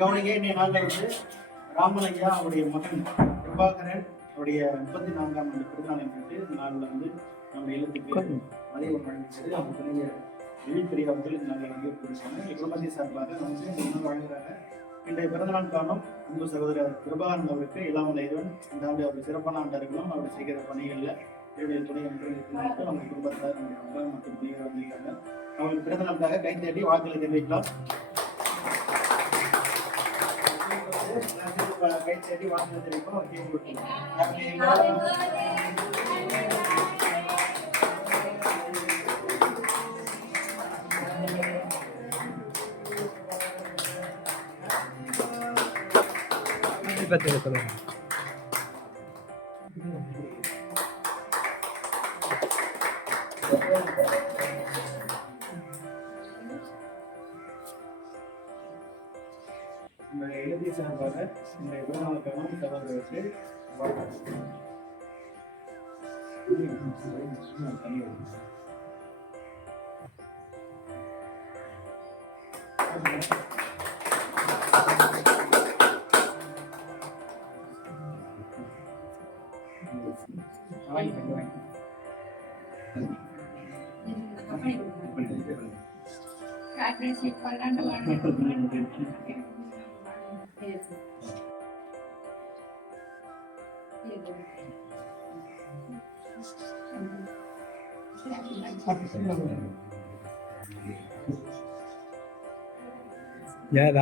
கவனிங்க, இன்னைய நாளில் வந்து ராமன் ஐயா அவருடைய மகன் பிரபாகரன் அவருடைய 34ஆம் ஆண்டு பிறந்தநாளை முன்னிட்டு இந்த நாளில் வந்து நம்ம இல்லத்துக்கு மதிய உணவு வழங்கிச்சது. அவங்க துணைவியர் விழிப்பிரியா அவர்கள் இந்த நாளில் வந்து கொடுத்தாங்க. எங்கள் குடும்பத்தின் சார்பாக நமக்கு இந்த உணவு வழங்குறாங்க. இன்றைய பிறந்தநாள் காரணம் அன்பு சகோதரர் பிரபாகரன் அவருக்கு எல்லாம் வல்ல இறைவன் இந்த ஆண்டு அவர் சிறப்பான ஆண்டாக இருக்கணும். அவர் செய்கிற பணிகளில் என்னுடைய துணை அமைச்சர் அவங்க குடும்பத்தார் நம்முடைய அப்பா மற்றும் பிள்ளைகள் வந்திருக்காங்க. அவங்களுக்கு பிறந்த நாளுக்காக கை தேடி வாழ்த்துக்களை தெரிவிக்கலாம். கை தேடி வாழ்த்துக்களை தெரிவிப்போம். சொல்லுங்க. இந்த எழுதிய சார்பாக இந்த பிறந்தநாளுக்கான சகோதரருக்கு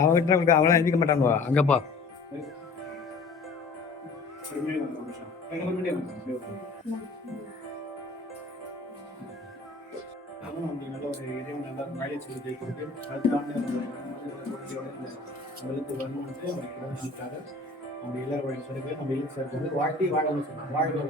அவங்ககிட்ட அவளாம் எந்திக்க மாட்டாங்க. அங்கப்பா நல்லா மழை சொல்லி கொடுத்து அடுத்த ஆண்டு வெளுத்து வரணும்ட்டு அவருக்கு நம்ம எல்லாரும் சொல்லி நம்ம எழுதி சார் வந்து வாழ்த்தி வாழணும் வாழ்க்கை